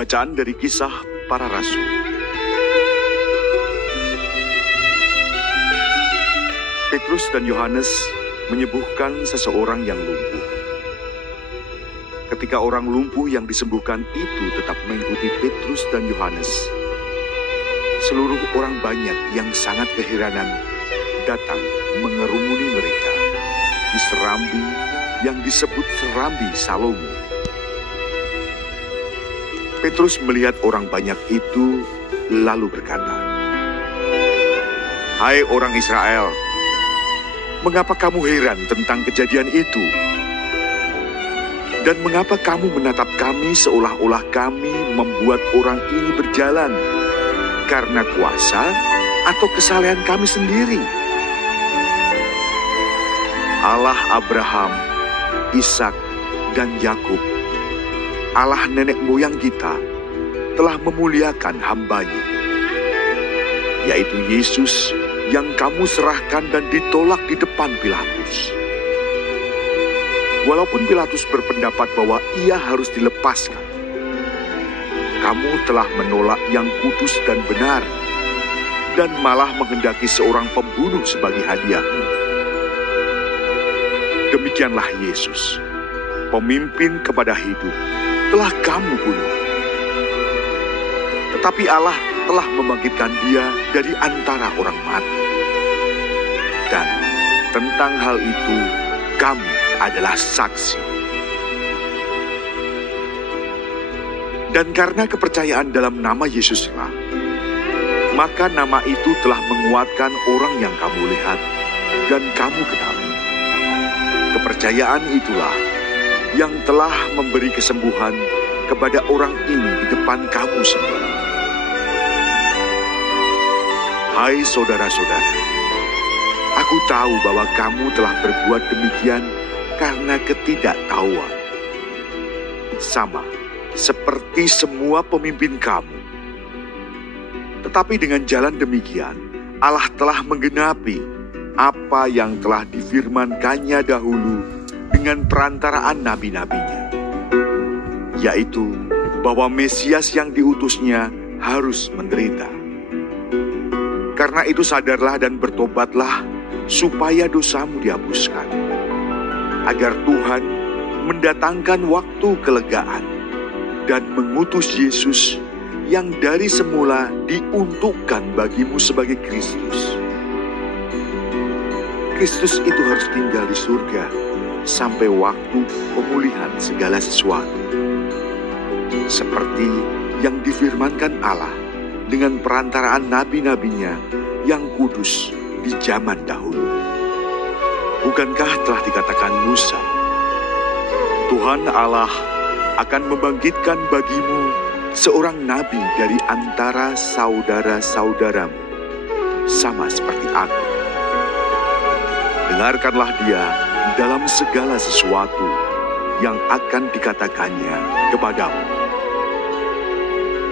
Pembacaan dari Kisah Para Rasul. Petrus dan Yohanes menyembuhkan seseorang yang lumpuh. Ketika orang lumpuh yang disembuhkan itu tetap mengikuti Petrus dan Yohanes, seluruh orang banyak yang sangat keheranan datang mengerumuni mereka di serambi yang disebut Serambi Salomo. Petrus melihat orang banyak itu, lalu berkata, "Hai orang Israel, mengapa kamu heran tentang kejadian itu? Dan mengapa kamu menatap kami seolah-olah kami membuat orang ini berjalan karena kuasa atau kesalehan kami sendiri? Allah Abraham, Ishak, dan Yakub, Allah nenek moyang kita, telah memuliakan hamba-Nya, yaitu Yesus yang kamu serahkan dan ditolak di depan Pilatus. Walaupun Pilatus berpendapat bahwa ia harus dilepaskan, kamu telah menolak yang kudus dan benar, dan malah menghendaki seorang pembunuh sebagai hadiahmu. Demikianlah Yesus, pemimpin kepada hidup, telah kamu bunuh. Tetapi Allah telah membangkitkan dia dari antara orang mati. Dan tentang hal itu, kamu adalah saksi. Dan karena kepercayaan dalam nama Yesuslah, maka nama itu telah menguatkan orang yang kamu lihat dan kamu kenali. Kepercayaan itulah yang telah memberi kesembuhan kepada orang ini di depan kamu semua. Hai saudara-saudara, aku tahu bahwa kamu telah berbuat demikian karena ketidaktahuan, sama seperti semua pemimpin kamu. Tetapi dengan jalan demikian, Allah telah menggenapi apa yang telah difirmankannya dahulu dengan perantaraan nabi-nabinya, yaitu bahwa Mesias yang diutusnya harus menderita. Karena itu sadarlah dan bertobatlah supaya dosamu dihapuskan, agar Tuhan mendatangkan waktu kelegaan dan mengutus Yesus yang dari semula diuntukkan bagimu sebagai Kristus. Kristus itu harus tinggal di surga sampai waktu pemulihan segala sesuatu, seperti yang difirmankan Allah dengan perantaraan nabi-nabinya yang kudus di zaman dahulu. Bukankah telah dikatakan Musa, Tuhan Allah akan membangkitkan bagimu seorang nabi dari antara saudara-saudaramu, sama seperti aku. Dengarkanlah dia dalam segala sesuatu yang akan dikatakannya kepadamu.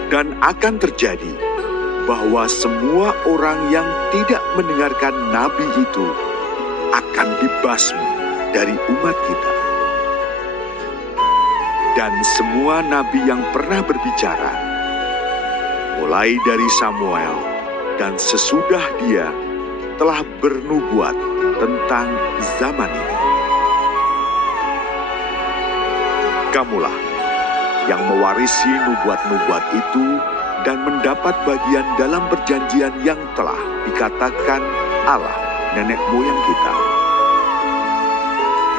Dan akan terjadi bahwa semua orang yang tidak mendengarkan nabi itu akan dibasmi dari umat kita. Dan semua nabi yang pernah berbicara, mulai dari Samuel dan sesudah dia, telah bernubuat tentang zaman ini. Kamulah yang mewarisi nubuat-nubuat itu dan mendapat bagian dalam perjanjian yang telah dikatakan Allah nenek moyang kita,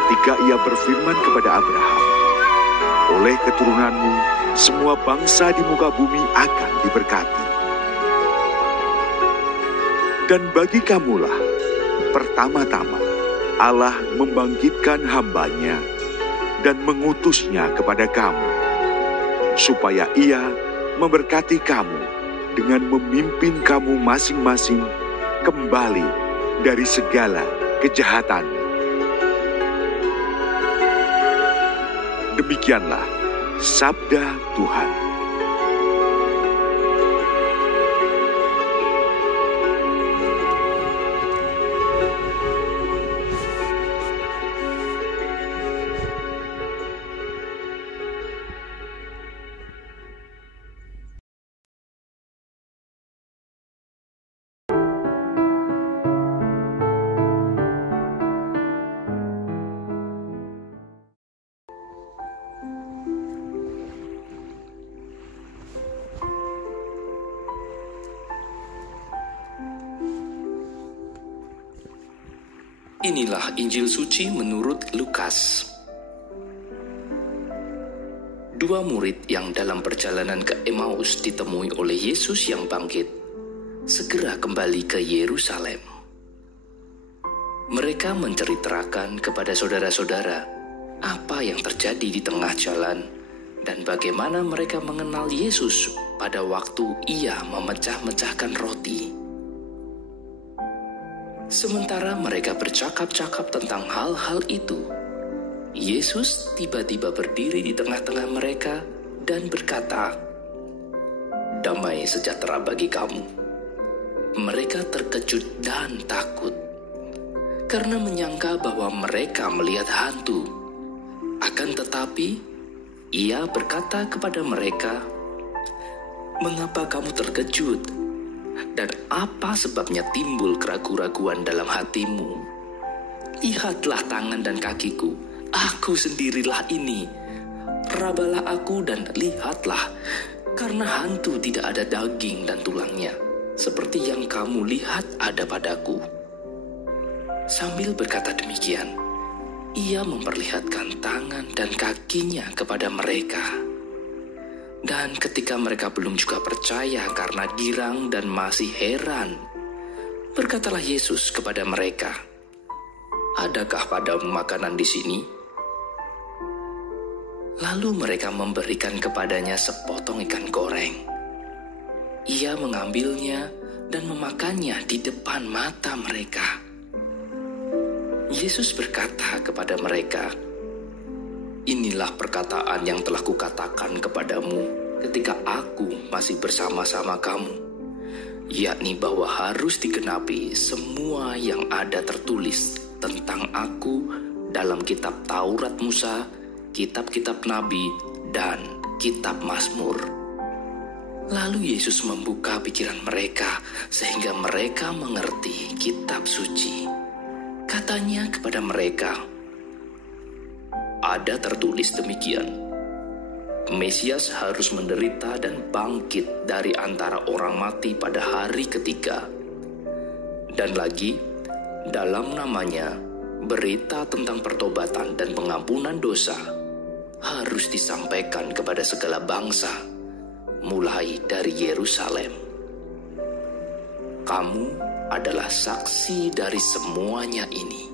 ketika ia berfirman kepada Abraham, oleh keturunanmu semua bangsa di muka bumi akan diberkati. Dan bagi kamulah pertama-tama Allah membangkitkan hamba-Nya dan mengutusnya kepada kamu, supaya ia memberkati kamu dengan memimpin kamu masing-masing kembali dari segala kejahatan. Demikianlah sabda Tuhan. Inilah Injil suci menurut Lukas. Dua murid yang dalam perjalanan ke Emmaus ditemui oleh Yesus yang bangkit, segera kembali ke Yerusalem. Mereka menceritakan kepada saudara-saudara apa yang terjadi di tengah jalan dan bagaimana mereka mengenal Yesus pada waktu Ia memecah-mecahkan roti. Sementara mereka bercakap-cakap tentang hal-hal itu, Yesus tiba-tiba berdiri di tengah-tengah mereka dan berkata, "Damai sejahtera bagi kamu." Mereka terkejut dan takut, karena menyangka bahwa mereka melihat hantu. Akan tetapi, Ia berkata kepada mereka, "Mengapa kamu terkejut? Dan apa sebabnya timbul keraguan-raguan dalam hatimu? Lihatlah tangan dan kakiku, aku sendirilah ini. Rabalah aku dan lihatlah, karena hantu tidak ada daging dan tulangnya, seperti yang kamu lihat ada padaku." Sambil berkata demikian, Ia memperlihatkan tangan dan kakinya kepada mereka. Dan ketika mereka belum juga percaya karena girang dan masih heran, berkatalah Yesus kepada mereka, "Adakah padamu makanan di sini?" Lalu mereka memberikan kepadanya sepotong ikan goreng. Ia mengambilnya dan memakannya di depan mata mereka. Yesus berkata kepada mereka, "Inilah perkataan yang telah kukatakan kepadamu ketika aku masih bersama-sama kamu, yakni bahwa harus digenapi semua yang ada tertulis tentang aku dalam kitab Taurat Musa, kitab-kitab Nabi, dan kitab Mazmur." Lalu Yesus membuka pikiran mereka sehingga mereka mengerti kitab suci. Katanya kepada mereka, "Ada tertulis demikian, Mesias harus menderita dan bangkit dari antara orang mati pada hari ketiga. Dan lagi, dalam namanya, berita tentang pertobatan dan pengampunan dosa harus disampaikan kepada segala bangsa, mulai dari Yerusalem. Kamu adalah saksi dari semuanya ini."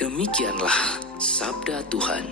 Demikianlah sabda Tuhan.